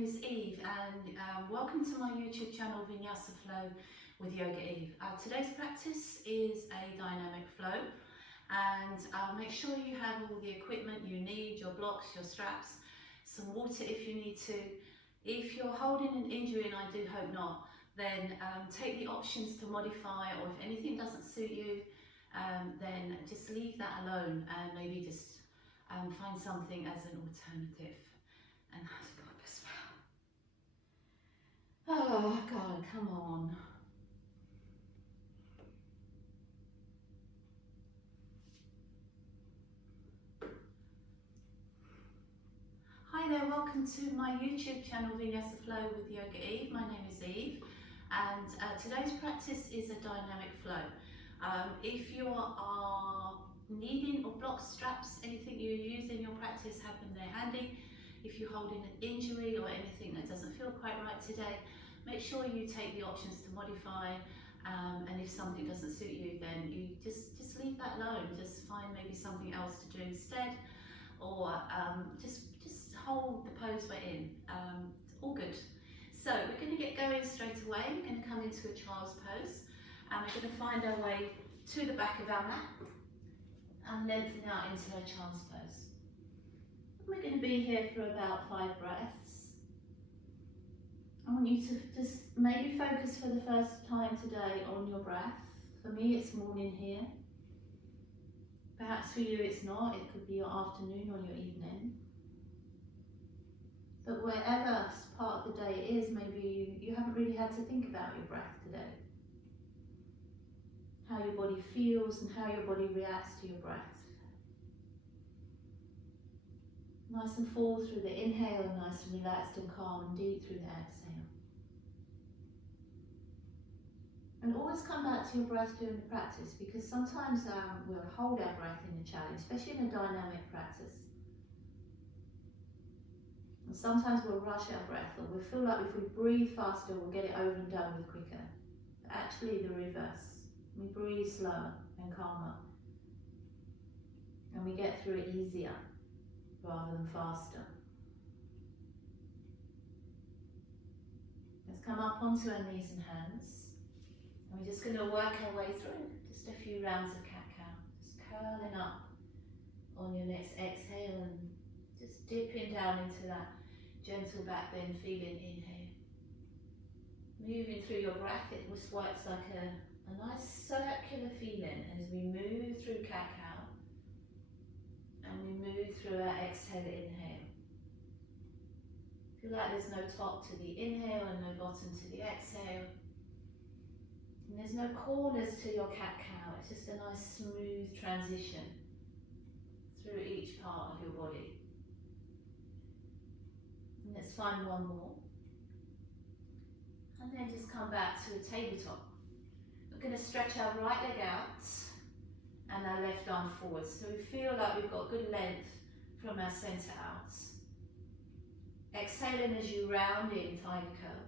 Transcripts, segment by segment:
name is Eve and welcome to my YouTube channel Vinyasa Flow with Yoga Eve. Today's practice is a dynamic flow, and make sure you have all the equipment you need, your blocks, your straps, some water if you need to. If you're holding an injury, and I do hope not, then take the options to modify, or if anything doesn't suit you, then just leave that alone and maybe just find something as an alternative. And that's purpose. Oh God, come on. Hi there, welcome to my YouTube channel Vinyasa Flow with Yoga Eve. My name is Eve, and today's practice is a dynamic flow. If you are needing or block straps, anything you use in your practice, have them there handy. If you're holding an injury or anything that doesn't feel quite right today, make sure you take the options to modify, and if something doesn't suit you, then you just leave that alone. Just find maybe something else to do instead, or just hold the pose we're in. All good. So we're going to get going straight away. We're going to come into a child's pose, and we're going to find our way to the back of our mat and lengthen out into a child's pose. We're going to be here for about 5 breaths. I want you to just maybe focus for the first time today on your breath. For me, it's morning here. Perhaps for you it's not. It could be your afternoon or your evening. But wherever part of the day it is, maybe you haven't really had to think about your breath today. How your body feels and how your body reacts to your breath. Nice and full through the inhale, and nice and relaxed and calm and deep through the exhale. And always come back to your breath during the practice, because sometimes we'll hold our breath in a challenge, especially in a dynamic practice. And sometimes we'll rush our breath, or we'll feel like if we breathe faster, we'll get it over and done with quicker. But actually the reverse. We breathe slower and calmer, and we get through it easier rather than faster. Let's come up onto our knees and hands, and we're just going to work our way through just a few rounds of cat-cow, just curling up on your next exhale and just dipping down into that gentle back bend feeling. Inhale, moving through your breath. It just works like a nice circular feeling as we move through cat-cow. And we move through our exhale, inhale. Feel like there's no top to the inhale and no bottom to the exhale. And there's no corners to your cat-cow. It's just a nice smooth transition through each part of your body. And let's find one more. And then just come back to a tabletop. We're going to stretch our right leg out and our left arm forward, so we feel like we've got good length from our centre out. Exhaling as you round in, tiger curl.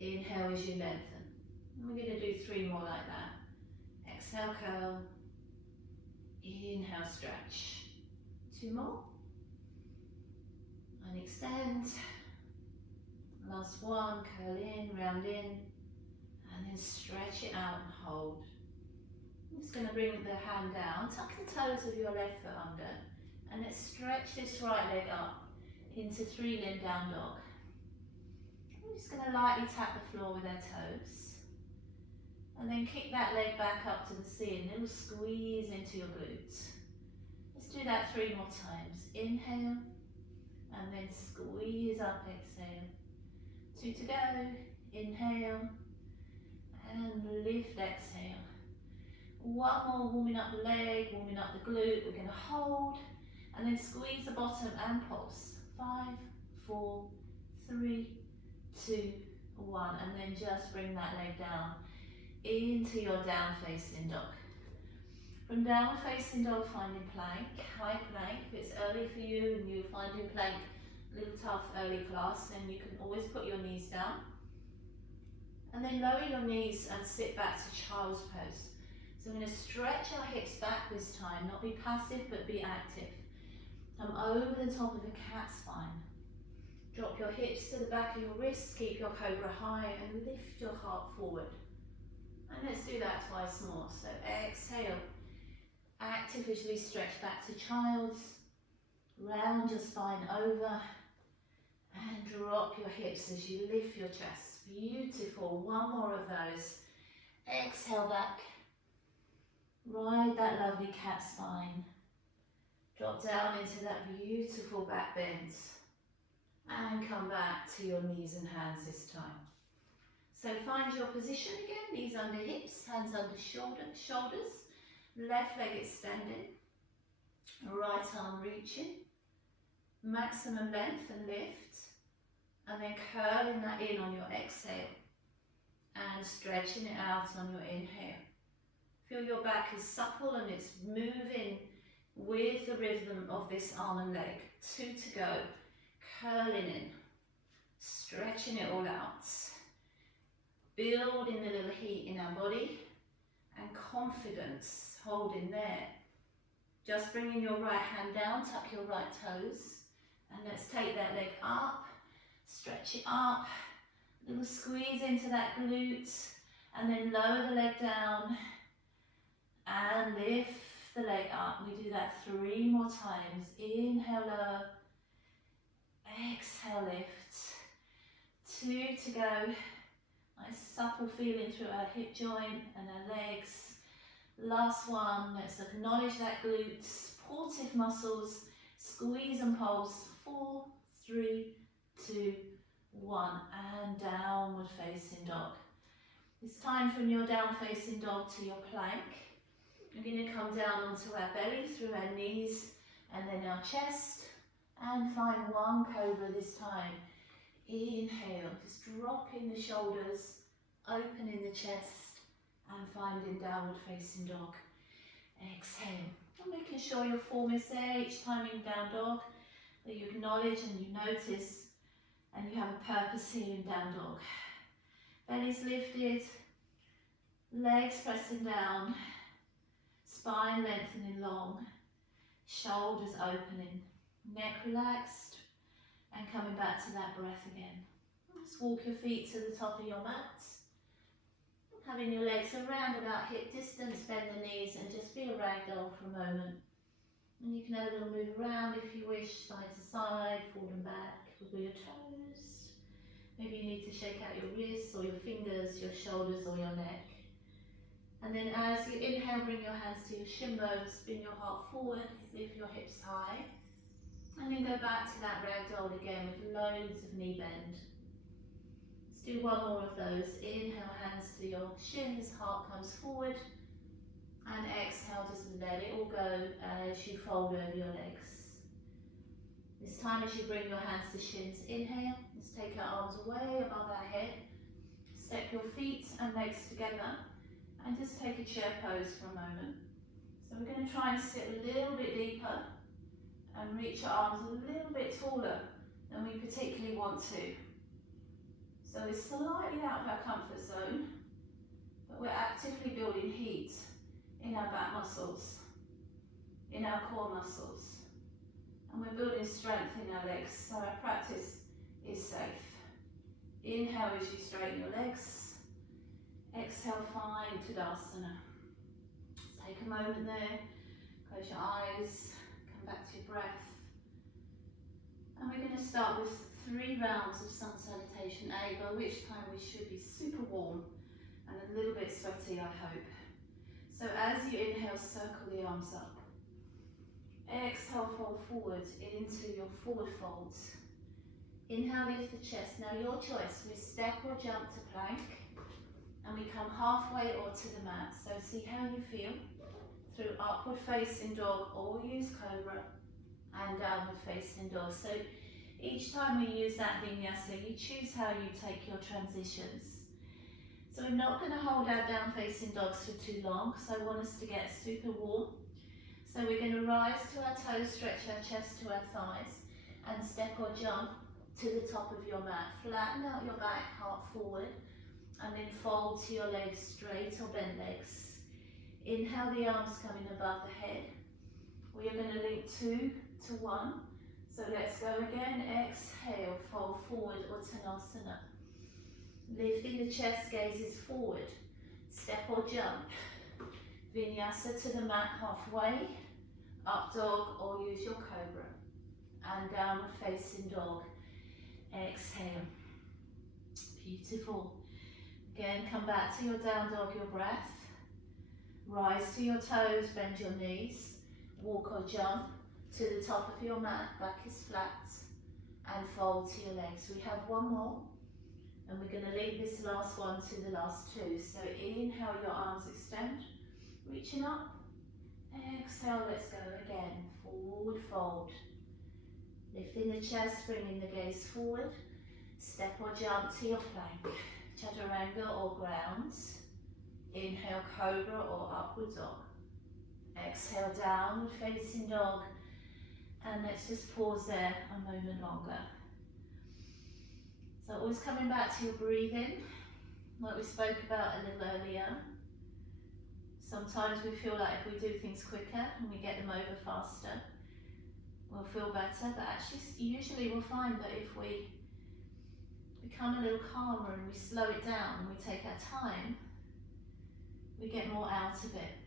Inhale as you lengthen. And we're going to do 3 more like that. Exhale, curl. Inhale, stretch. 2 more. And extend. Last one, curl in, round in, and then stretch it out and hold. I'm just going to bring the hand down, tuck the toes of your left foot under, and let's stretch this right leg up into 3-limb down dog. We're just going to lightly tap the floor with our toes, and then kick that leg back up to the ceiling. Little squeeze into your glutes. Let's do that 3 more times. Inhale, and then squeeze up, exhale. 2 to go. Inhale, and lift, exhale. 1 more, warming up the leg, warming up the glute. We're going to hold and then squeeze the bottom and pulse. 5, 4, 3, 2, 1, and then just bring that leg down into your down facing dog. From down facing dog, finding plank, high plank. If it's early for you and you're finding plank a little tough early class, then you can always put your knees down. And then lower your knees and sit back to child's pose. So we're going to stretch our hips back this time, not be passive but be active. Come over the top of a cat spine. Drop your hips to the back of your wrists, keep your cobra high and lift your heart forward. And let's do that twice more. So exhale, actively stretch back to child's, round your spine over and drop your hips as you lift your chest. Beautiful, one more of those. Exhale back, ride that lovely cat spine. Drop down into that beautiful back bend. And come back to your knees and hands this time. So find your position again, knees under hips, hands under shoulders, left leg extended, right arm reaching, maximum length and lift, and then curling that in on your exhale and stretching it out on your inhale. Feel your back is supple and it's moving with the rhythm of this arm and leg. 2 to go. Curling in, stretching it all out, building a little heat in our body and confidence, holding there. Just bringing your right hand down, tuck your right toes, and let's take that leg up, stretch it up, little squeeze into that glute, and then lower the leg down and lift the leg up. We do that 3 more times. Inhale, lower. Exhale, lift. 2 to go. Nice supple feeling through our hip joint and our legs. Last one. Let's acknowledge that glute, supportive muscles. Squeeze and pulse. 4, 3, 2, 1. And downward facing dog. It's time from your down facing dog to your plank. We're going to come down onto our belly through our knees and then our chest. And find one cobra this time. Inhale, just dropping the shoulders, opening the chest, and finding downward facing dog. Exhale, and making sure your form is there each time in down dog, that you acknowledge and you notice, and you have a purpose here in down dog. Belly's lifted, legs pressing down, spine lengthening long, shoulders opening. Neck relaxed and coming back to that breath again. Just walk your feet to the top of your mat. Having your legs around about hip distance, bend the knees and just be a ragdoll for a moment. And you can have a little move around if you wish, side to side, forward and back, wiggle your toes. Maybe you need to shake out your wrists or your fingers, your shoulders or your neck. And then as you inhale, bring your hands to your shin bones, spin your heart forward, lift your hips high. And then go back to that ragdoll again with loads of knee bend. Let's do one more of those. Inhale, hands to your shins, heart comes forward. And exhale, just let it all go as you fold over your legs. This time as you bring your hands to shins, inhale. Let's take our arms way above our head. Step your feet and legs together. And just take a chair pose for a moment. So we're going to try and sit a little bit deeper. And reach your arms a little bit taller than we particularly want to. So it's slightly out of our comfort zone, but we're actively building heat in our back muscles, in our core muscles, and we're building strength in our legs, so our practice is safe. Inhale as you straighten your legs, exhale, find Tadasana. Take a moment there, close your eyes, back to your breath. And we're going to start with 3 rounds of sun salutation A, by which time we should be super warm and a little bit sweaty, I hope. So as you inhale, circle the arms up. Exhale, fold forward into your forward folds. Inhale, lift the chest. Now your choice, we step or jump to plank, and we come halfway or to the mat. So see how you feel. Through upward facing dog or use cobra and downward facing dog. So each time we use that vinyasa, you choose how you take your transitions. So we're not going to hold our down facing dogs for too long, because I want us to get super warm. So we're going to rise to our toes, stretch our chest to our thighs, and step or jump to the top of your mat. Flatten out your back, heart forward, and then fold to your legs straight or bent legs. Inhale, the arms coming above the head. We are going to link 2 to 1. So let's go again. Exhale, fold forward, Uttanasana. Lifting the chest, gazes forward. Step or jump. Vinyasa to the mat halfway. Up dog or use your cobra. And downward facing dog. Exhale. Beautiful. Again, come back to your down dog, your breath. Rise to your toes, bend your knees. Walk or jump to the top of your mat, back is flat. And fold to your legs. We have one more. And we're going to link this last one to the last two. So inhale, your arms extend. Reaching up. Exhale, let's go again. Forward fold. Lifting the chest, bringing the gaze forward. Step or jump to your plank. Chaturanga or grounds. Inhale, cobra or upward dog. Exhale, downward facing dog. And let's just pause there a moment longer. So always coming back to your breathing, like we spoke about a little earlier. Sometimes we feel like if we do things quicker and we get them over faster, we'll feel better, but actually usually we'll find that if we become a little calmer and we slow it down and we take our time, we get more out of it.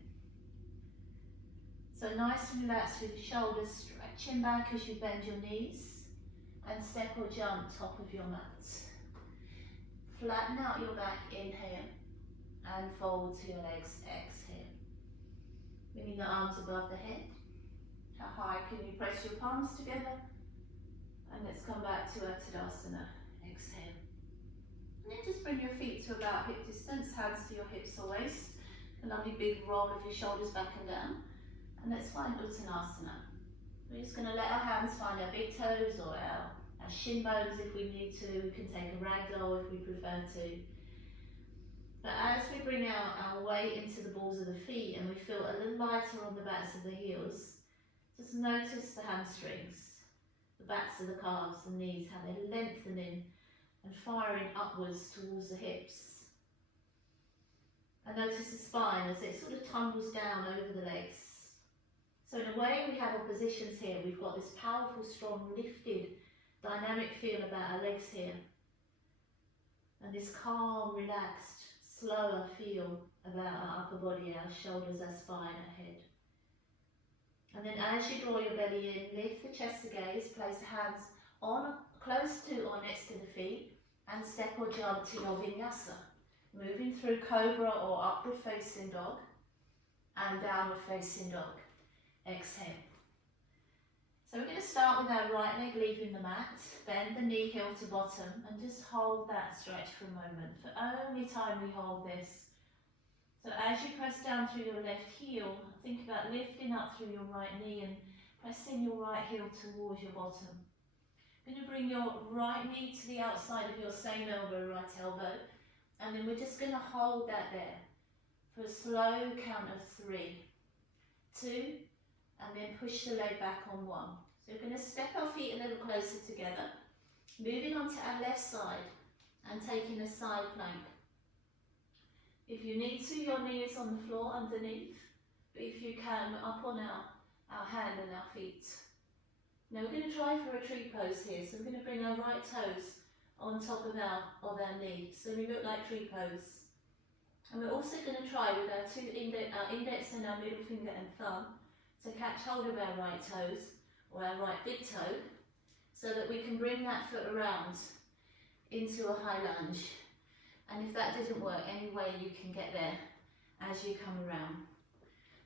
So nice and relaxed with your shoulders, stretching back as you bend your knees, and step or jump top of your mat. Flatten out your back, inhale, and fold to your legs, exhale. Bringing the arms above the head. How high can you press your palms together? And let's come back to Tadasana, exhale. And then just bring your feet to about hip distance, hands to your hips or waist. A lovely big roll of your shoulders back and down. And let's find Uttanasana. We're just going to let our hands find our big toes or our shin bones if we need to. We can take a ragdoll if we prefer to. But as we bring our weight into the balls of the feet and we feel a little lighter on the backs of the heels, just notice the hamstrings, the backs of the calves, the knees, how they're lengthening and firing upwards towards the hips. And notice the spine as it sort of tumbles down over the legs. So in a way we have our positions here. We've got this powerful, strong, lifted, dynamic feel about our legs here. And this calm, relaxed, slower feel about our upper body, our shoulders, our spine, our head. And then as you draw your belly in, lift the chest to gaze, place the hands on, close to or next to the feet, and step or jump to your Vinyasa. Moving through cobra or upward facing dog, and downward facing dog. Exhale. So we're going to start with our right leg leaving the mat, bend the knee heel to bottom, and just hold that stretch for a moment. For only time we hold this. So as you press down through your left heel, think about lifting up through your right knee and pressing your right heel towards your bottom. You're going to bring your right knee to the outside of your same elbow, right elbow, and then we're just going to hold that there for a slow count of 3, 2, and then push the leg back on 1. So we're going to step our feet a little closer together, moving on to our left side and taking a side plank. If you need to, your knee is on the floor underneath, but if you can, we're up on our hand and our feet. Now we're going to try for a tree pose here, so we're going to bring our right toes on top of our knee, so we look like tree pose. And we're also going to try with our index and our middle finger and thumb to catch hold of our right toes, or our right big toe, so that we can bring that foot around into a high lunge. And if that didn't work, any way you can get there as you come around.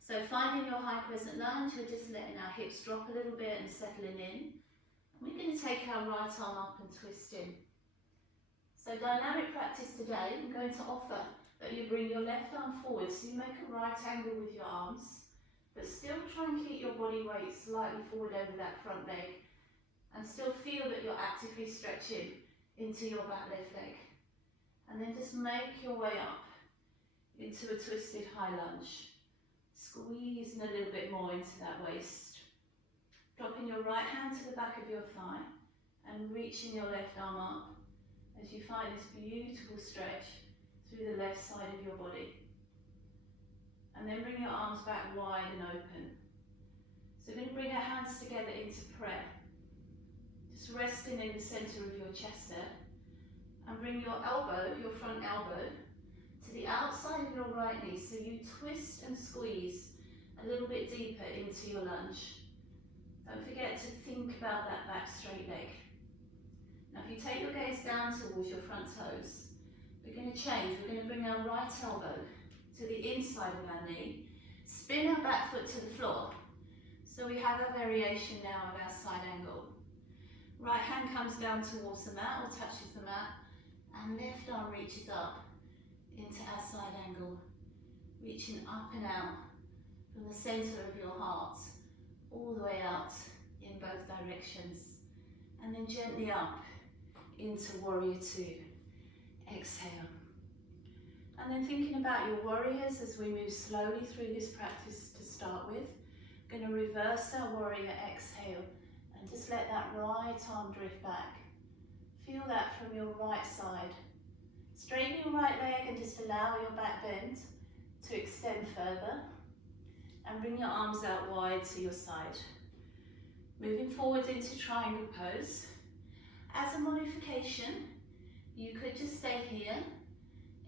So finding your high crescent lunge, we're just letting our hips drop a little bit and settling in. We're going to take our right arm up and twist in. So dynamic practice today, I'm going to offer that you bring your left arm forward, so you make a right angle with your arms, but still try and keep your body weight slightly forward over that front leg, and still feel that you're actively stretching into your back left leg. And then just make your way up into a twisted high lunge, squeezing a little bit more into that waist. Dropping your right hand to the back of your thigh and reaching your left arm up as you find this beautiful stretch through the left side of your body. And then bring your arms back wide and open. So we're going to bring our hands together into prayer. Just resting in the center of your chest there. And bring your elbow, your front elbow, to the outside of your right knee. So you twist and squeeze a little bit deeper into your lunge. Don't forget to think about that back straight leg. Now if you take your gaze down towards your front toes, we're going to change. We're going to bring our right elbow to the inside of our knee, spin our back foot to the floor. So we have a variation now of our side angle. Right hand comes down towards the mat or touches the mat, and left arm reaches up into our side angle, reaching up and out from the center of your heart, all the way out in both directions, and then gently up into Warrior Two. Exhale. And then thinking about your warriors as we move slowly through this practice to start with. Going to reverse our warrior exhale and just let that right arm drift back. Feel that from your right side. Straighten your right leg and just allow your back bend to extend further. And bring your arms out wide to your side. Moving forward into triangle pose. As a modification, you could just stay here,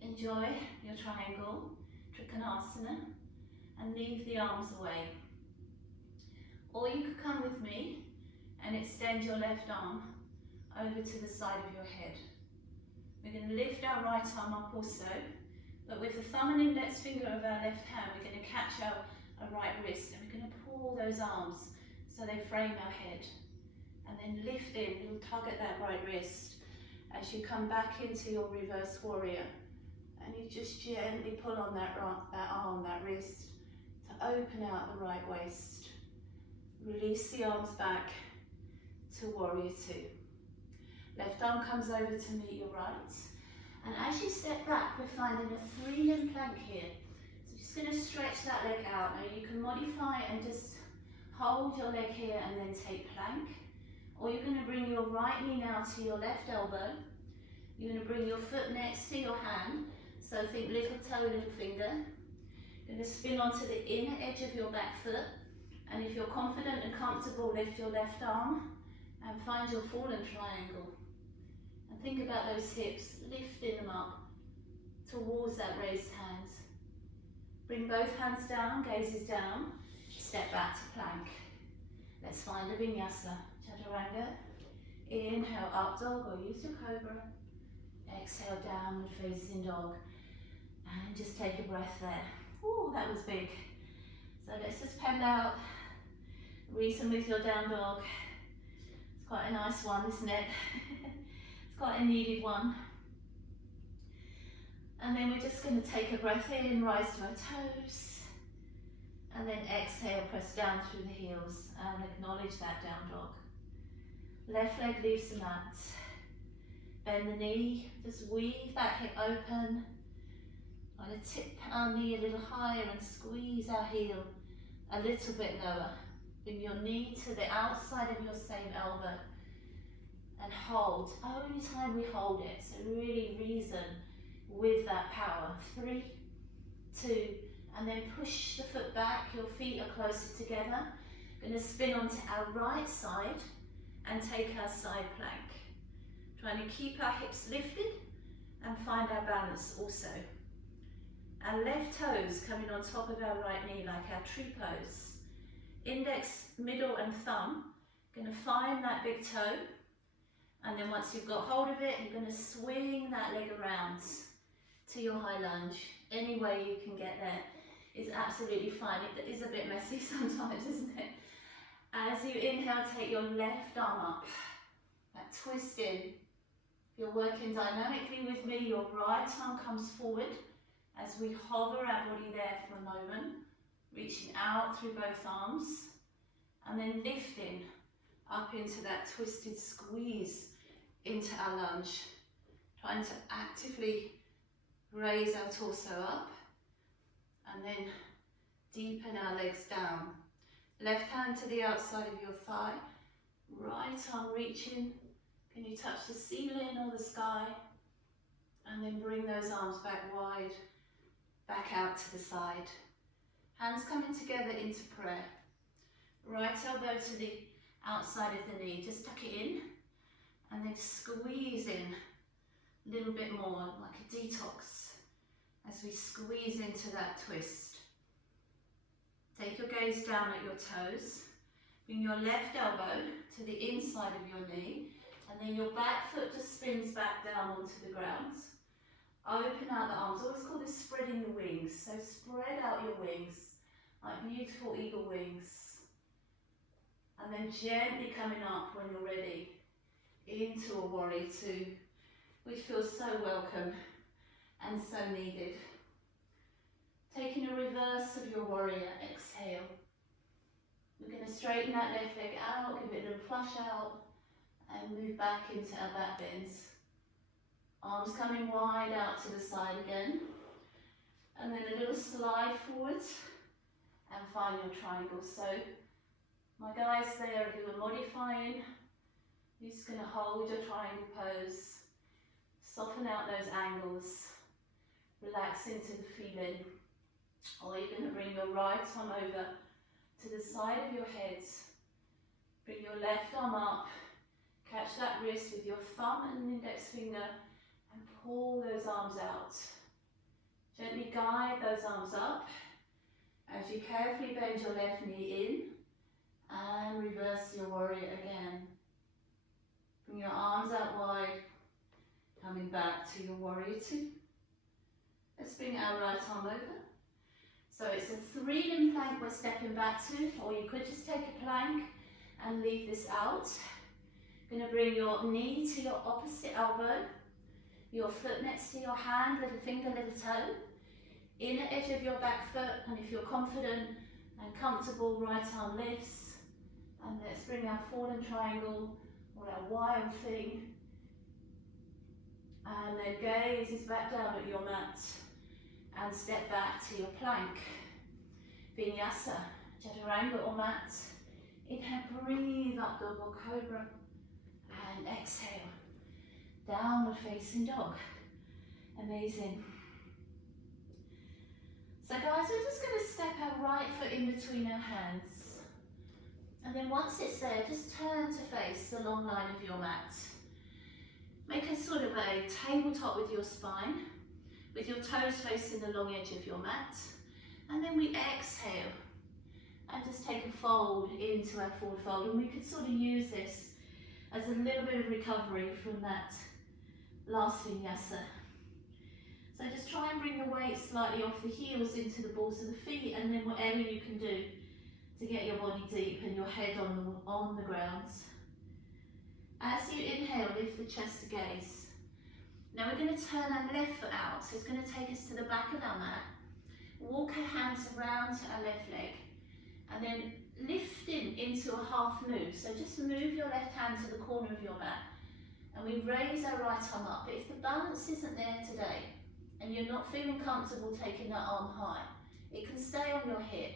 enjoy your triangle, Trikonasana, and leave the arms away. Or you could come with me and extend your left arm over to the side of your head. We're going to lift our right arm up also, but with the thumb and index finger of our left hand, we're going to catch our right wrist, and we're going to pull those arms so they frame our head. And then lift in, little tug at that right wrist as you come back into your reverse warrior. And you just gently pull on that arm, that wrist, to open out the right waist. Release the arms back to Warrior Two. Left arm comes over to meet your right. And as you step back, we're finding a 3-limb plank here. So just going to stretch that leg out. Now you can modify and just hold your leg here and then take plank. Or you're going to bring your right knee now to your left elbow. You're going to bring your foot next to your hand. So think little toe, little finger. You're going to spin onto the inner edge of your back foot. And if you're confident and comfortable, lift your left arm and find your fallen triangle. And think about those hips, lifting them up towards that raised hand. Bring both hands down, gazes down, step back to plank. Let's find a Vinyasa, Chaturanga. Inhale, up dog, or use your cobra. Exhale, downward facing dog. And just take a breath there. Ooh, that was big. So let's just pen out, reason with your down dog. It's quite a nice one, isn't it? It's quite a needed one. And then we're just going to take a breath in, rise to our toes. And then exhale, press down through the heels and acknowledge that down dog. Left leg leaves the mat. Bend the knee, just weave that hip open. I'm going to tip our knee a little higher and squeeze our heel a little bit lower. Bring your knee to the outside of your same elbow and hold. Only time we hold it, so really reason with that power. 3, 2, and then push the foot back. Your feet are closer together. Going to spin onto our right side and take our side plank. Trying to keep our hips lifted and find our balance also. Our left toes coming on top of our right knee like our tree pose. Index, middle and thumb. Going to find that big toe. And then once you've got hold of it, you're going to swing that leg around to your high lunge. Any way you can get there is absolutely fine. It is a bit messy sometimes, isn't it? As you inhale, take your left arm up. That twist in. If you're working dynamically with me, your right arm comes forward as we hover our body there for a moment, reaching out through both arms, and then lifting up into that twisted squeeze into our lunge. Trying to actively raise our torso up, and then deepen our legs down. Left hand to the outside of your thigh, right arm reaching. Can you touch the ceiling or the sky? And then bring those arms back wide, back out to the side. Hands coming together into prayer. Right elbow to the outside of the knee. Just tuck it in And then squeeze in a little bit more, like a detox, as we squeeze into that twist. Take your gaze down at your toes. Bring your left elbow to the inside of your knee, and then your back foot just spins back down onto the ground. Open out the arms. Always call this spreading the wings. So spread out your wings, like beautiful eagle wings. And then gently coming up when you're ready, into a warrior two, which feels so welcome and so needed. Taking a reverse of your warrior, exhale. We're going to straighten that left leg out, give it a little flush out, and move back into our back bends. Arms coming wide out to the side again. And then a little slide forwards, and find your triangle. So, my guys there who are modifying, you're just going to hold your triangle pose, soften out those angles, relax into the feeling. Or you're going to bring your right arm over to the side of your head, bring your left arm up, catch that wrist with your thumb and index finger, and pull those arms out. Gently guide those arms up as you carefully bend your left knee in and reverse your warrior again. Bring your arms out wide, coming back to your warrior two. Let's bring our right arm over. So it's a 3-limb plank we're stepping back to, or you could just take a plank and leave this out. You're going to bring your knee to your opposite elbow, your foot next to your hand, little finger, little toe, inner edge of your back foot, and if you're confident and comfortable, right arm lifts. And let's bring our fallen triangle, or our wild thing. And then gaze is back down at your mat. And step back to your plank. Vinyasa, chaturanga or mat. Inhale, breathe up, double cobra. And exhale, downward facing dog. Amazing. So guys, we're just going to step our right foot in between our hands. And then once it's there, just turn to face the long line of your mat. Make a sort of a tabletop with your spine, with your toes facing the long edge of your mat. And then we exhale and just take a fold into our forward fold. And we could sort of use this as a little bit of recovery from that last vinyasa. So just try and bring the weight slightly off the heels into the balls of the feet, and then whatever you can do to get your body deep and your head on the ground. As you inhale, lift the chest to gaze. Now we're going to turn our left foot out, so it's going to take us to the back of our mat. Walk our hands around to our left leg, and then lifting into a half move. So just move your left hand to the corner of your mat, and we raise our right arm up. But if the balance isn't there today, and you're not feeling comfortable taking that arm high, it can stay on your hip,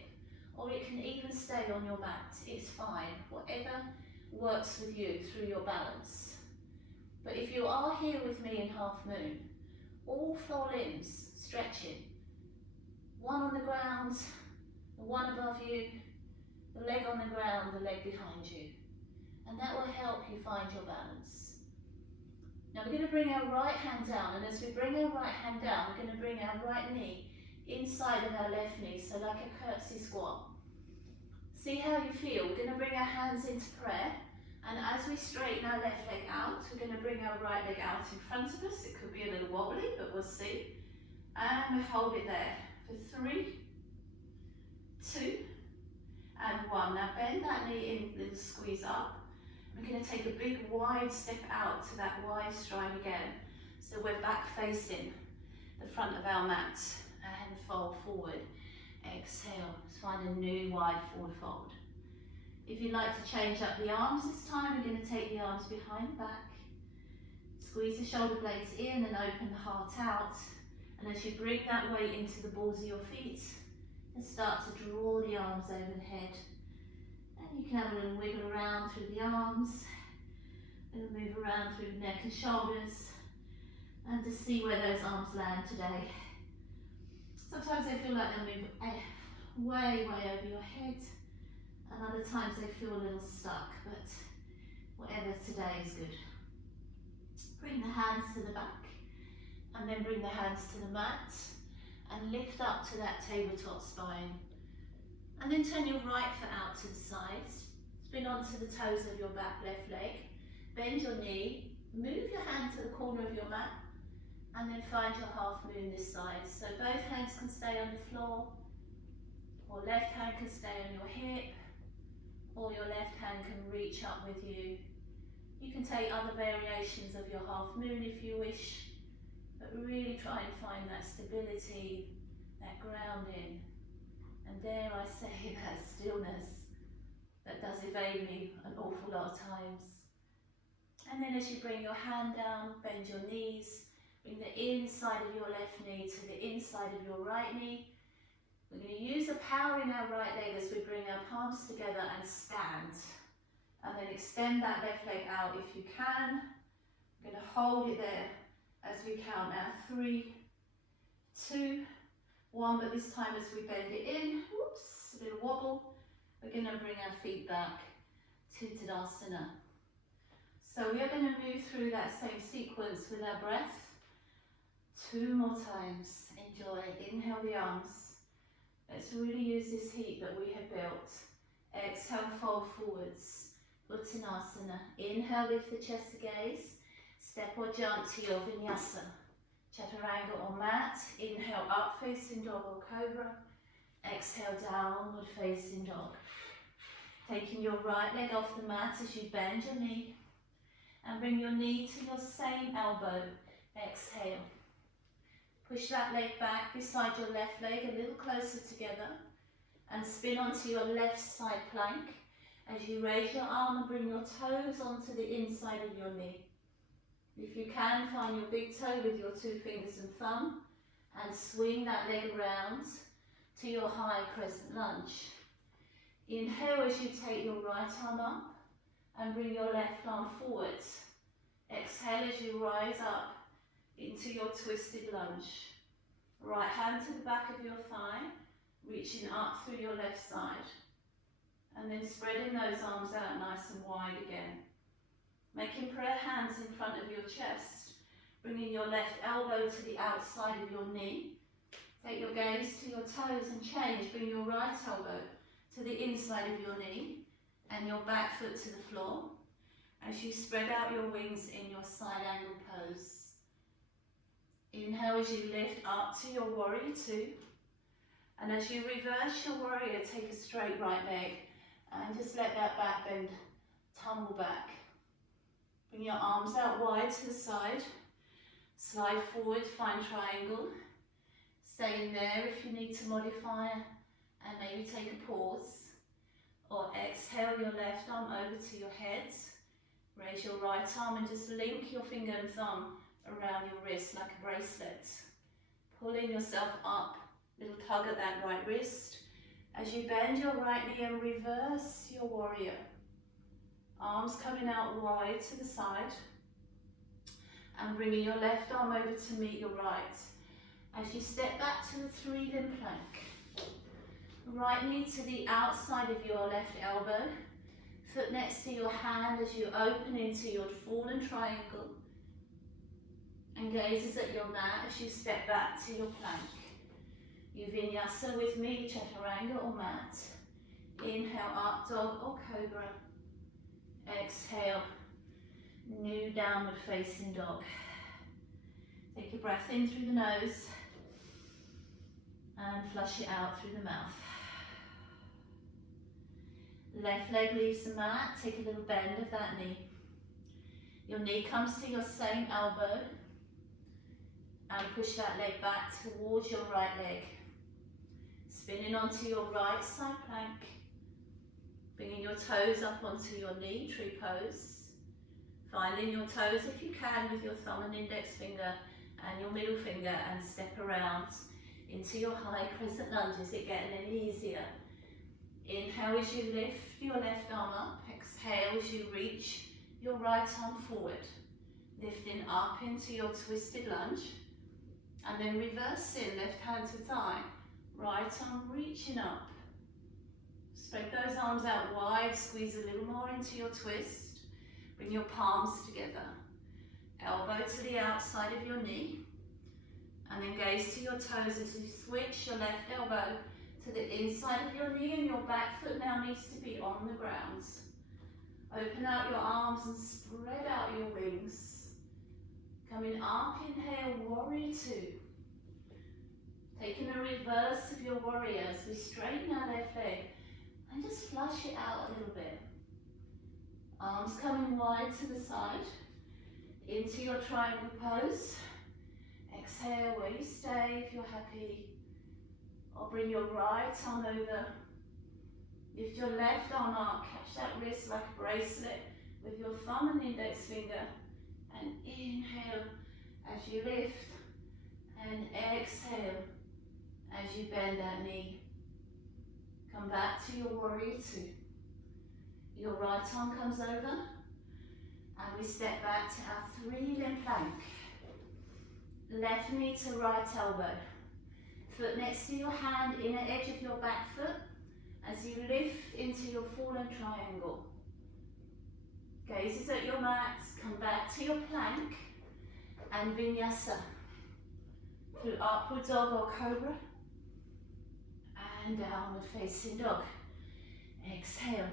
or it can even stay on your mat. It's fine, whatever works with you through your balance. But if you are here with me in half moon, all 4 limbs stretching, one on the ground, the one above you, the leg on the ground, the leg behind you. And that will help you find your balance. Now we're going to bring our right hand down, and as we bring our right hand down, we're going to bring our right knee inside of our left knee, so like a curtsy squat. See how you feel. We're going to bring our hands into prayer, and as we straighten our left leg out, we're going to bring our right leg out in front of us. It could be a little wobbly, but we'll see. And we hold it there for 3, 2, and 1. Now bend that knee in, little squeeze up. We're going to take a big wide step out to that wide stride again. So we're back facing the front of our mat and fold forward. Exhale, let's find a new wide forward fold. If you'd like to change up the arms this time, we're going to take the arms behind the back. Squeeze the shoulder blades in and open the heart out. And as you bring that weight into the balls of your feet, and start to draw the arms over the head. And you can have a little wiggle around through the arms, a little move around through the neck and shoulders, and just see where those arms land today. Sometimes they feel like they move way, way over your head, and other times they feel a little stuck, but whatever today is good. Bring the hands to the back, and then bring the hands to the mat, and lift up to that tabletop spine. And then turn your right foot out to the sides, spin onto the toes of your back left leg, bend your knee, move your hand to the corner of your mat, and then find your half moon this side. So both hands can stay on the floor, or left hand can stay on your hip, or your left hand can reach up with you. You can take other variations of your half moon if you wish, but really try and find that stability, that grounding, and dare I say that stillness that does evade me an awful lot of times. And then as you bring your hand down, bend your knees, bring the inside of your left knee to the inside of your right knee. We're going to use the power in our right leg as we bring our palms together and stand. And then extend that left leg out if you can. We're going to hold it there as we count now. 3, 2, 1, but this time as we bend it in, whoops, a little wobble, we're going to bring our feet back to Tadasana. So we are going to move through that same sequence with our breath. 2 more times. Enjoy. Inhale the arms. Let's really use this heat that we have built. Exhale, fold forwards. Uttanasana. Inhale, lift the chest to gaze. Step or jump to your Vinyasa. Chaturanga or mat. Inhale, up facing dog or cobra. Exhale, downward facing dog. Taking your right leg off the mat as you bend your knee. And bring your knee to your same elbow. Exhale. Push that leg back beside your left leg a little closer together. And spin onto your left side plank. As you raise your arm and bring your toes onto the inside of your knee. If you can, find your big toe with your 2 fingers and thumb and swing that leg around to your high crescent lunge. Inhale as you take your right arm up and bring your left arm forward. Exhale as you rise up into your twisted lunge. Right hand to the back of your thigh, reaching up through your left side. And then spreading those arms out nice and wide again. Making prayer hands in front of your chest. Bringing your left elbow to the outside of your knee. Take your gaze to your toes and change. Bring your right elbow to the inside of your knee. And your back foot to the floor. As you spread out your wings in your side angle pose. Inhale as you lift up to your warrior 2. And as you reverse your warrior, take a straight right leg. And just let that back bend tumble back. Bring your arms out wide to the side. Slide forward, find triangle. Stay in there if you need to modify and maybe take a pause. Or exhale your left arm over to your head. Raise your right arm and just link your finger and thumb around your wrist like a bracelet. Pulling yourself up, little tug at that right wrist. As you bend your right knee and reverse your warrior. Arms coming out wide to the side. And bringing your left arm over to meet your right. As you step back to the 3-limb plank. Right knee to the outside of your left elbow. Foot next to your hand as you open into your fallen triangle. And gazes at your mat as you step back to your plank. You Vinyasa with me, Chaturanga or mat. Inhale, up dog or cobra. Exhale, new downward facing dog. Take a breath in through the nose and flush it out through the mouth. Left leg leaves the mat, take a little bend of that knee. Your knee comes to your same elbow and push that leg back towards your right leg. Spinning onto your right side plank. Bringing your toes up onto your knee, tree pose. Finding your toes if you can with your thumb and index finger and your middle finger and step around into your high crescent lunge. Is it getting any easier? Inhale as you lift your left arm up. Exhale as you reach your right arm forward. Lifting up into your twisted lunge. And then reversing, left hand to thigh. Right arm reaching up. Spread those arms out wide. Squeeze a little more into your twist. Bring your palms together. Elbow to the outside of your knee. And then gaze to your toes as you switch your left elbow to the inside of your knee, and your back foot now needs to be on the ground. Open out your arms and spread out your wings. Coming up, inhale, warrior two. Taking a reverse of your warrior as we straighten our left leg and just flush it out a little bit. Arms coming wide to the side, into your triangle pose. Exhale where you stay if you're happy, or bring your right arm over. Lift your left arm up, catch that wrist like a bracelet with your thumb and index finger, and inhale as you lift, and exhale as you bend that knee. Come back to your warrior two. Your right arm comes over, and we step back to our three-limb plank. Left knee to right elbow. Foot next to your hand, inner edge of your back foot, as you lift into your fallen triangle. Gazes at your mat, come back to your plank, and Vinyasa. Through upward dog or cobra, and downward facing dog. Exhale.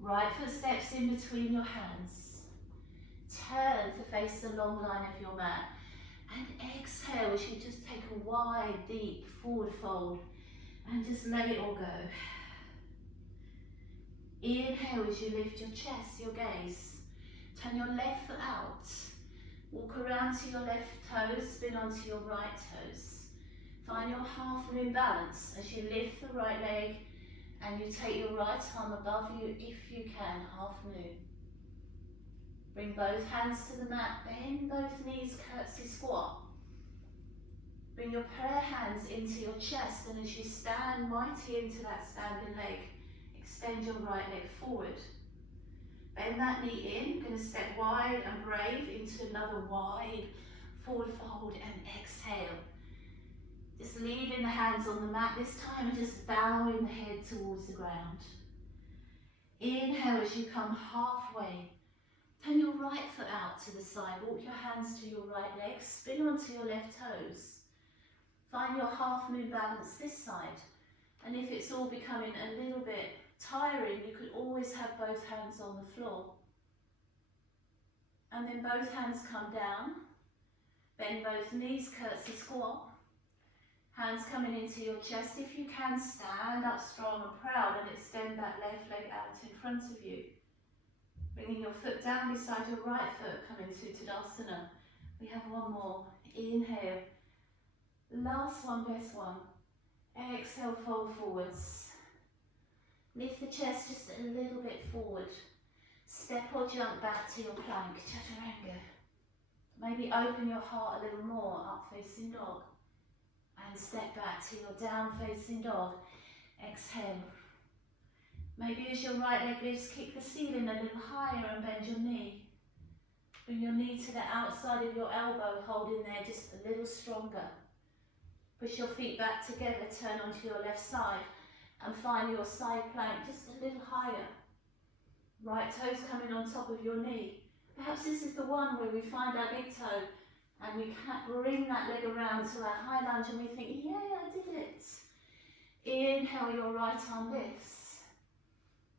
Right foot steps in between your hands. Turn to face the long line of your mat. And exhale as you just take a wide, deep forward fold and just let it all go. Inhale as you lift your chest, your gaze. Turn your left foot out. Walk around to your left toes, spin onto your right toes. Find your half moon balance as you lift the right leg and you take your right arm above you if you can, half moon. Bring both hands to the mat, bend both knees, curtsy squat. Bring your prayer hands into your chest, and as you stand mighty into that standing leg, extend your right leg forward. Bend that knee in, going to step wide and brave into another wide forward fold and exhale. Just leaving the hands on the mat this time and just bowing the head towards the ground. Inhale as you come halfway. Turn your right foot out to the side, walk your hands to your right leg, spin onto your left toes. Find your half moon balance this side. And if it's all becoming a little bit tiring, you could always have both hands on the floor. And then both hands come down, bend both knees, curtsy squat. Hands coming into your chest. If you can, stand up strong and proud and extend that left leg out in front of you. Bringing your foot down beside your right foot, coming to Tadasana. We have one more. Inhale. Last one, best one. Exhale, fold forwards. Lift the chest just a little bit forward. Step or jump back to your plank, chaturanga. Maybe open your heart a little more, up facing dog. And step back to your down facing dog. Exhale. Maybe as your right leg lifts, kick the ceiling a little higher and bend your knee. Bring your knee to the outside of your elbow, holding there just a little stronger. Push your feet back together, turn onto your left side and find your side plank just a little higher. Right toes coming on top of your knee. Perhaps this is the one where we find our big toe and we bring that leg around to our high lunge and we think, yeah, I did it. Inhale, your right arm lifts.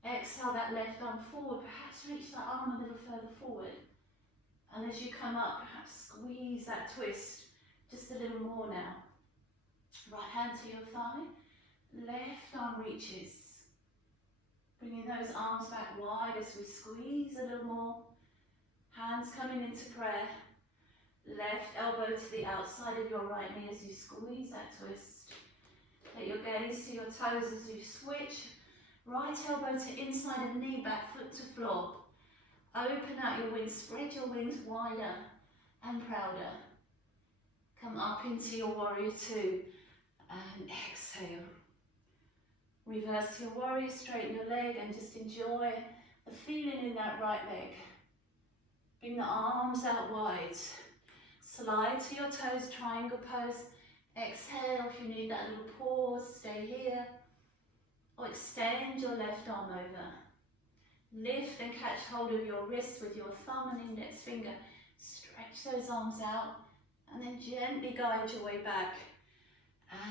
Exhale that left arm forward, perhaps reach that arm a little further forward. And as you come up, perhaps squeeze that twist just a little more now. Right hand to your thigh, left arm reaches. Bringing those arms back wide as we squeeze a little more. Hands coming into prayer. Left elbow to the outside of your right knee as you squeeze that twist. Let your gaze to your toes as you switch. Right elbow to inside of knee, back foot to floor. Open out your wings, spread your wings wider and prouder. Come up into your warrior two and exhale. Reverse your warrior, straighten your leg and just enjoy the feeling in that right leg. Bring the arms out wide. Slide to your toes, triangle pose. Exhale if you need that little pause, stay here. Or extend your left arm over. Lift and catch hold of your wrist with your thumb and index finger. Stretch those arms out and then gently guide your way back.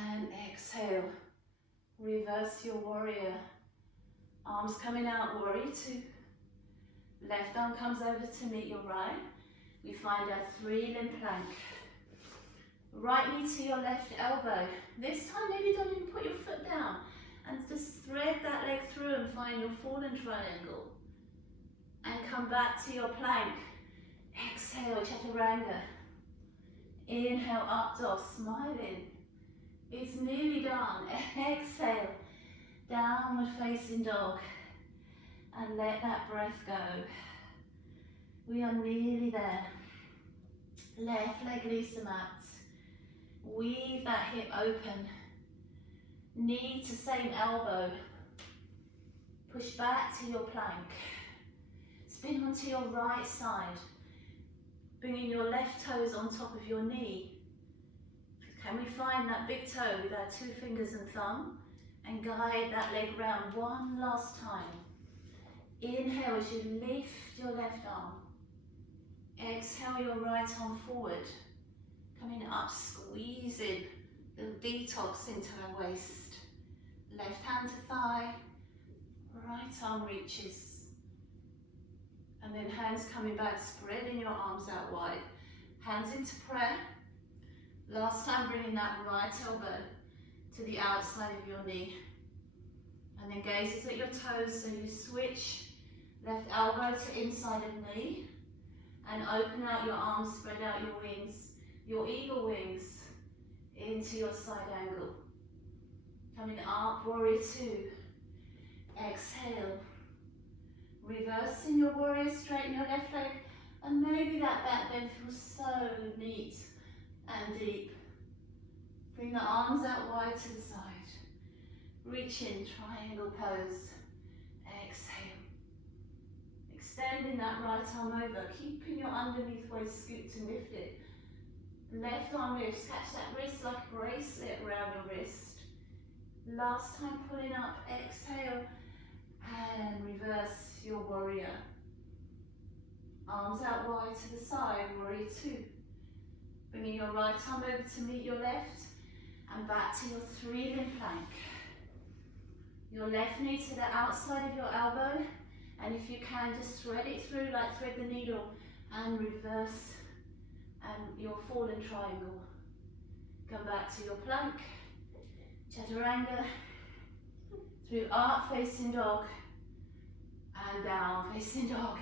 And exhale. Reverse your warrior. Arms coming out, warrior two. Left arm comes over to meet your right. We find our 3-limb plank. Right knee to your left elbow. This time maybe don't even put your foot down. And just thread that leg through and find your fallen triangle. And come back to your plank. Exhale, chaturanga. Inhale, up dog, smiling. It's nearly done. Exhale, downward facing dog. And let that breath go. We are nearly there. Left leg leaves the mat. Weave that hip open. Knee to same elbow. Push back to your plank. Spin onto your right side. Bringing your left toes on top of your knee. Can we find that big toe with our 2 fingers and thumb? And guide that leg round one last time. Inhale as you lift your left arm. Exhale your right arm forward. Coming up, squeezing the detox into our waist. Left hand to thigh, right arm reaches. And then hands coming back, spreading your arms out wide. Hands into prayer. Last time bringing that right elbow to the outside of your knee. And then gazes at your toes, so you switch left elbow to inside of knee. And open out your arms, spread out your wings, your eagle wings into your side angle. Coming up, warrior two. Exhale. Reversing your warrior, straighten your left leg. And maybe that back bend feels so neat and deep. Bring the arms out wide to the side. Reach in, triangle pose. Exhale. Extending that right arm over, keeping your underneath waist scooped and lifted. Left arm lifts, catch that wrist like a bracelet around your wrist. Last time pulling up, exhale, and reverse your warrior. Arms out wide to the side, warrior two. Bringing your right arm over to meet your left, and back to your 3-limb plank. Your left knee to the outside of your elbow, and if you can, just thread it through like thread the needle, and reverse your fallen triangle. Come back to your plank, chaturanga, through up facing dog, and down facing dog.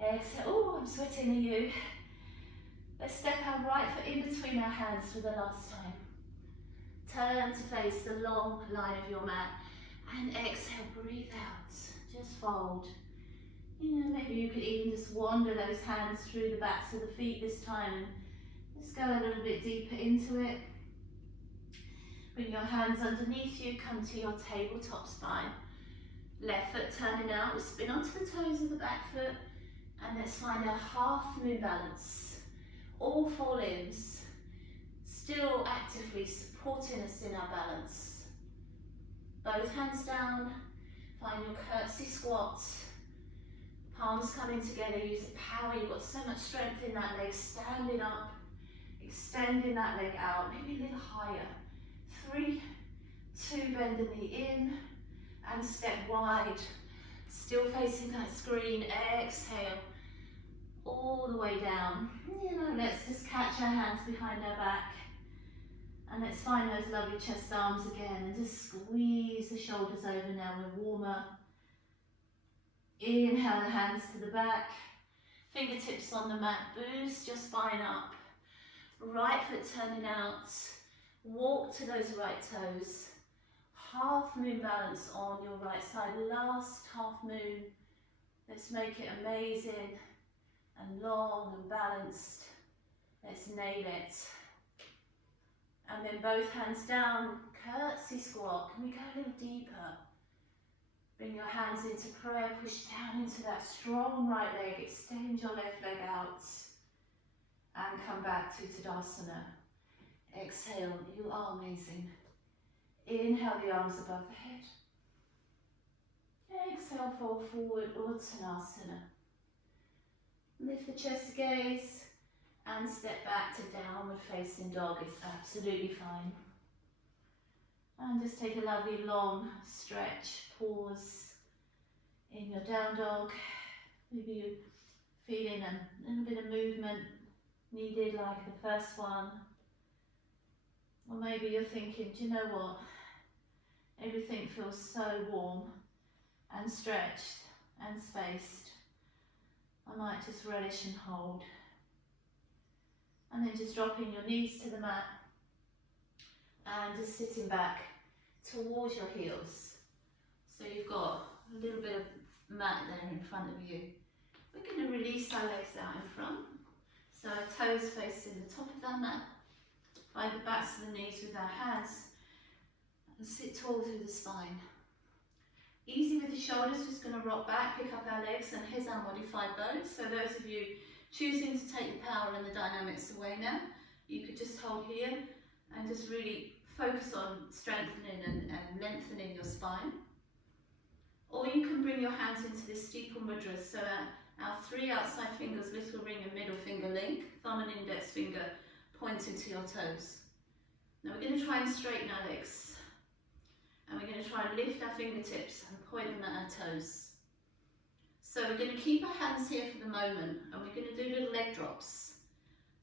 Exhale. Oh, I'm sweating at you. Let's step our right foot in between our hands for the last time. Turn to face the long line of your mat, and exhale, breathe out, just fold. You know, maybe you could even just wander those hands through the backs of the feet this time, and just go a little bit deeper into it. Bring your hands underneath you, come to your tabletop spine. Left foot turning out, we spin onto the toes of the back foot, and let's find our half moon balance. All 4 limbs still actively supporting us in our balance. Both hands down, find your curtsy squat. Palms coming together, use the power, you've got so much strength in that leg, standing up, extending that leg out, maybe a little higher. 3, 2, bend the knee in, and step wide. Still facing that screen, exhale, all the way down. You know, let's just catch our hands behind our back. And let's find those lovely chest arms again, and just squeeze the shoulders over now, we're warmer. Inhale the hands to the back, fingertips on the mat, boost your spine up. Right foot turning out, walk to those right toes. Half moon balance on your right side, last half moon. Let's make it amazing and long and balanced. Let's nail it. And then both hands down, curtsy squat. Can we go a little deeper? Bring your hands into prayer, push down into that strong right leg, extend your left leg out, and come back to Tadasana. Exhale, you are amazing. Inhale the arms above the head. Exhale, fold forward, Uttanasana. Lift the chest gaze and step back to downward facing dog. It's absolutely fine. And just take a lovely long stretch, pause in your down dog. Maybe you're feeling a little bit of movement needed like the first one. Or maybe you're thinking, do you know what? Everything feels so warm and stretched and spaced. I might just relish and hold. And then just dropping your knees to the mat and just sitting back towards your heels. So you've got a little bit of mat there in front of you. We're going to release our legs out in front. So our toes facing the top of that mat. Find the backs of the knees with our hands and sit tall through the spine. Easy with the shoulders, just going to rock back, pick up our legs, and here's our modified bow. So those of you choosing to take the power and the dynamics away now, you could just hold here and just really focus on strengthening and lengthening your spine. Or you can bring your hands into this steeple mudras, so our three outside fingers, little ring and middle finger link, thumb and index finger pointing to your toes. Now we're going to try and straighten our legs. And we're going to try and lift our fingertips and point them at our toes. So we're going to keep our hands here for the moment, and we're going to do little leg drops.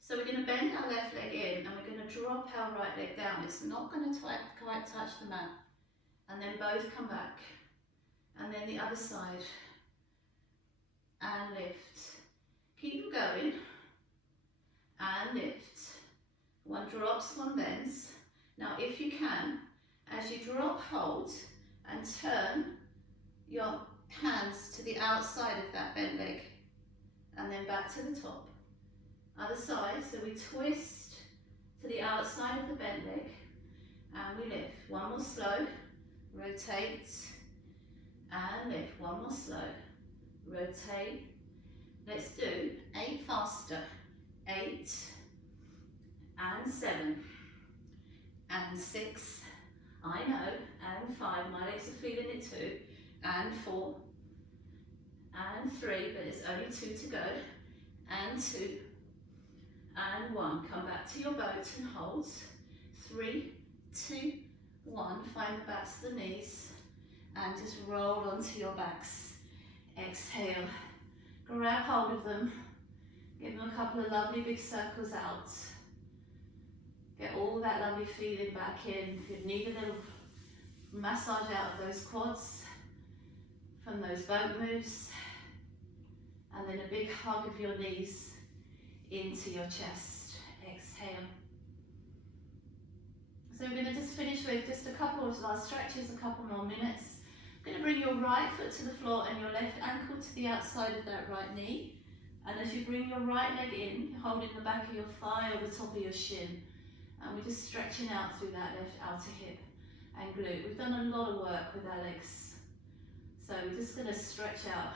So we're going to bend our left leg in, and we're going to drop our right leg down. It's not going to quite touch the mat. And then both come back. And then the other side. And lift. Keep going. And lift. One drops, one bends. Now if you can, as you drop, hold and turn your hands to the outside of that bent leg and then back to the top. Other side, so we twist to the outside of the bent leg and we lift. One more slow, rotate and lift. One more slow, rotate. Let's do 8 faster. 8 and 7 and 6. I know, and 5, my legs are feeling it too, and 4, and 3, but it's only 2 to go, and 2, and 1. Come back to your boat and hold. 3, 2, 1. Find the backs of the knees, and just roll onto your backs. Exhale. Grab hold of them. Give them a couple of lovely big circles out. Get all that lovely feeling back in. If you need a little massage out of those quads from those boat moves. And then a big hug of your knees into your chest. Exhale. So we're going to just finish with just a couple of last stretches, a couple more minutes. I'm going to bring your right foot to the floor and your left ankle to the outside of that right knee. And as you bring your right leg in, you're holding the back of your thigh or the top of your shin. And we're just stretching out through that left outer hip and glute. We've done a lot of work with our legs. So we're just going to stretch out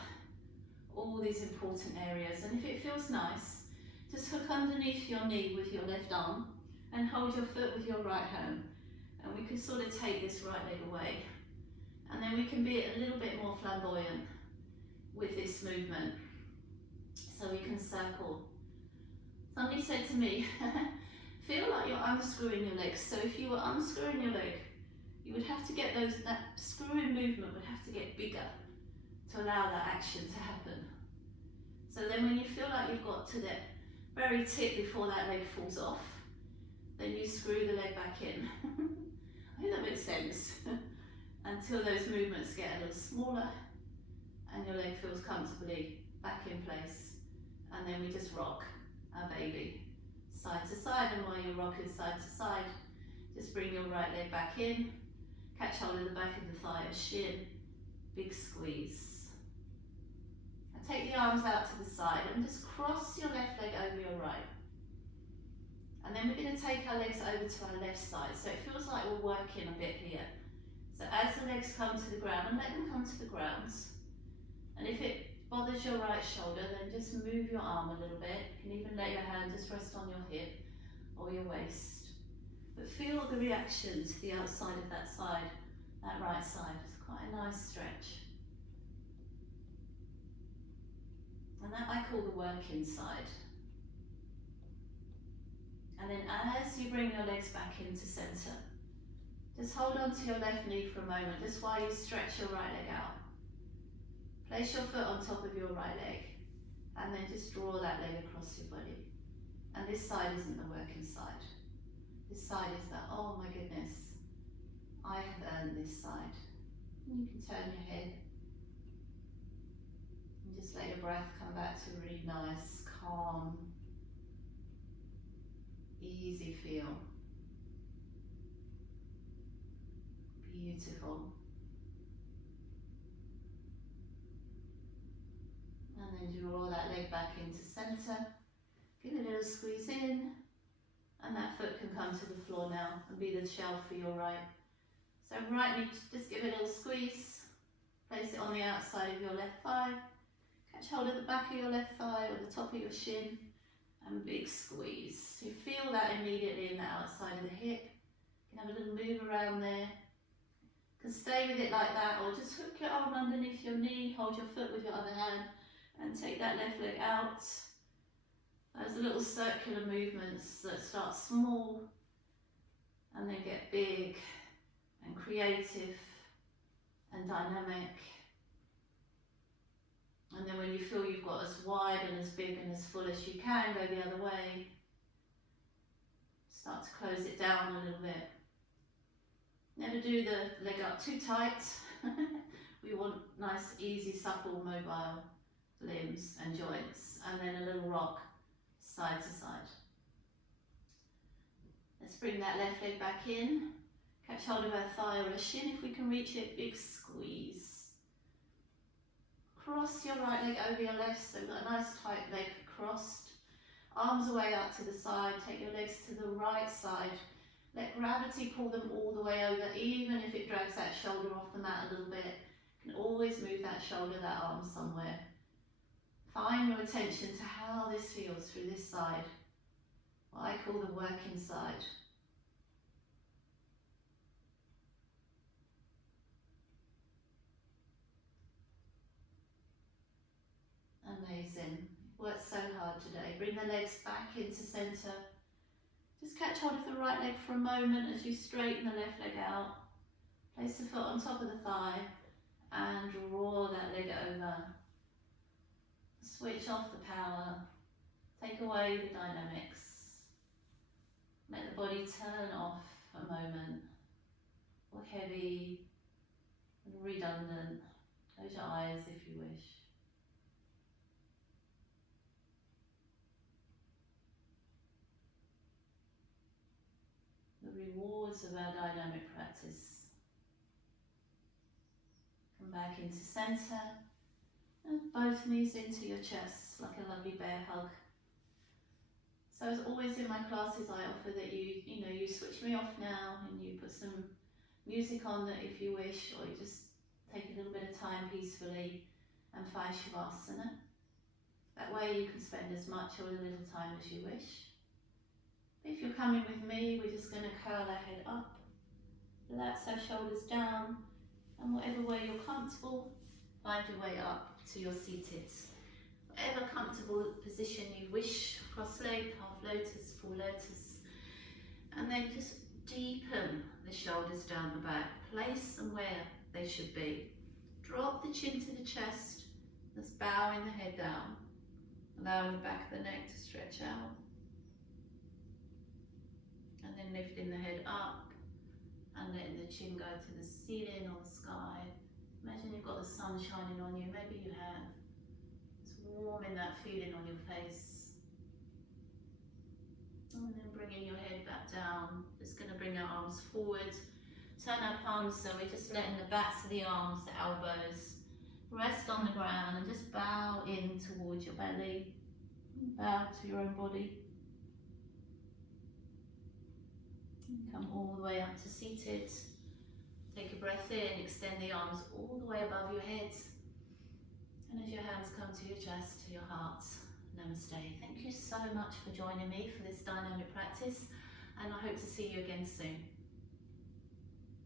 all these important areas. And if it feels nice, just hook underneath your knee with your left arm and hold your foot with your right hand. And we can sort of take this right leg away. And then we can be a little bit more flamboyant with this movement. So we can circle. Somebody said to me, feel like you're unscrewing your legs. So if you were unscrewing your leg, you would have to get that screwing movement would have to get bigger to allow that action to happen. So then when you feel like you've got to that very tip before that leg falls off, then you screw the leg back in. I think that makes sense. Until those movements get a little smaller and your leg feels comfortably back in place. And then we just rock our baby side to side, and while you're rocking side to side, just bring your right leg back in, catch hold of the back of the thigh or shin, big squeeze. And take the arms out to the side and just cross your left leg over your right. And then we're going to take our legs over to our left side, so it feels like we're working a bit here. So as the legs come to the ground, and let them come to the ground, and if it bothers your right shoulder, then just move your arm a little bit. You can even let your hand just rest on your hip or your waist. But feel the reaction to the outside of that side, that right side. It's quite a nice stretch. And that I call the working side. And then as you bring your legs back into centre, just hold on to your left knee for a moment, just while you stretch your right leg out. Place your foot on top of your right leg, and then just draw that leg across your body. And this side isn't the working side. This side is that, oh my goodness, I have earned this side. And you can turn your head and just let your breath come back to a really nice, calm, easy feel. Beautiful. And then draw that leg back into centre. Give it a little squeeze in. And that foot can come to the floor now and be the shelf for your right. So right knee, just give it a little squeeze. Place it on the outside of your left thigh. Catch hold of the back of your left thigh or the top of your shin. And big squeeze. So you feel that immediately in the outside of the hip. You can have a little move around there. You can stay with it like that, or just hook your arm underneath your knee, hold your foot with your other hand, and take that left leg out. Those little circular movements that start small and then get big and creative and dynamic. And then when you feel you've got as wide and as big and as full as you can, go the other way. Start to close it down a little bit. Never do the leg up too tight. We want nice, easy, supple, mobile limbs and joints. And then a little rock side to side. Let's bring that left leg back in. Catch hold of our thigh or a shin if we can reach it. Big squeeze. Cross your right leg over your left, so we've got a nice tight leg crossed. Arms away out to the side. Take your legs to the right side. Let gravity pull them all the way over, even if it drags that shoulder off the mat a little bit. You can always move that shoulder, that arm somewhere. Find your attention to how this feels through this side, what I call the working side. Amazing. Worked so hard today. Bring the legs back into centre. Just catch hold of the right leg for a moment as you straighten the left leg out. Place the foot on top of the thigh and draw that leg over. Switch off the power. Take away the dynamics. Let the body turn off a moment. Or heavy and redundant. Close your eyes if you wish. The rewards of our dynamic practice. Come back into centre and both knees into your chest like a lovely bear hug. So as always in my classes I offer that you switch me off now and you put some music on that if you wish, or you just take a little bit of time peacefully and find Shavasana. That way you can spend as much or as little time as you wish. If you're coming with me, we're just going to curl our head up, relax our shoulders down, and whatever way you're comfortable, find your way up to your seated. Whatever comfortable position you wish, cross-legged, half lotus, full lotus. And then just deepen the shoulders down the back, place them where they should be. Drop the chin to the chest, just bowing the head down, allowing the back of the neck to stretch out. And then lifting the head up and letting the chin go to the ceiling or the sky. Imagine you've got the sun shining on you, maybe you have. It's warming that feeling on your face. And then bringing your head back down. Just going to bring our arms forward. Turn our palms, so we're just letting the backs of the arms, the elbows, rest on the ground and just bow in towards your belly. Bow to your own body. Come all the way up to seated. Take a breath in, extend the arms all the way above your head. And as your hands come to your chest, to your heart, namaste. Thank you so much for joining me for this dynamic practice, and I hope to see you again soon.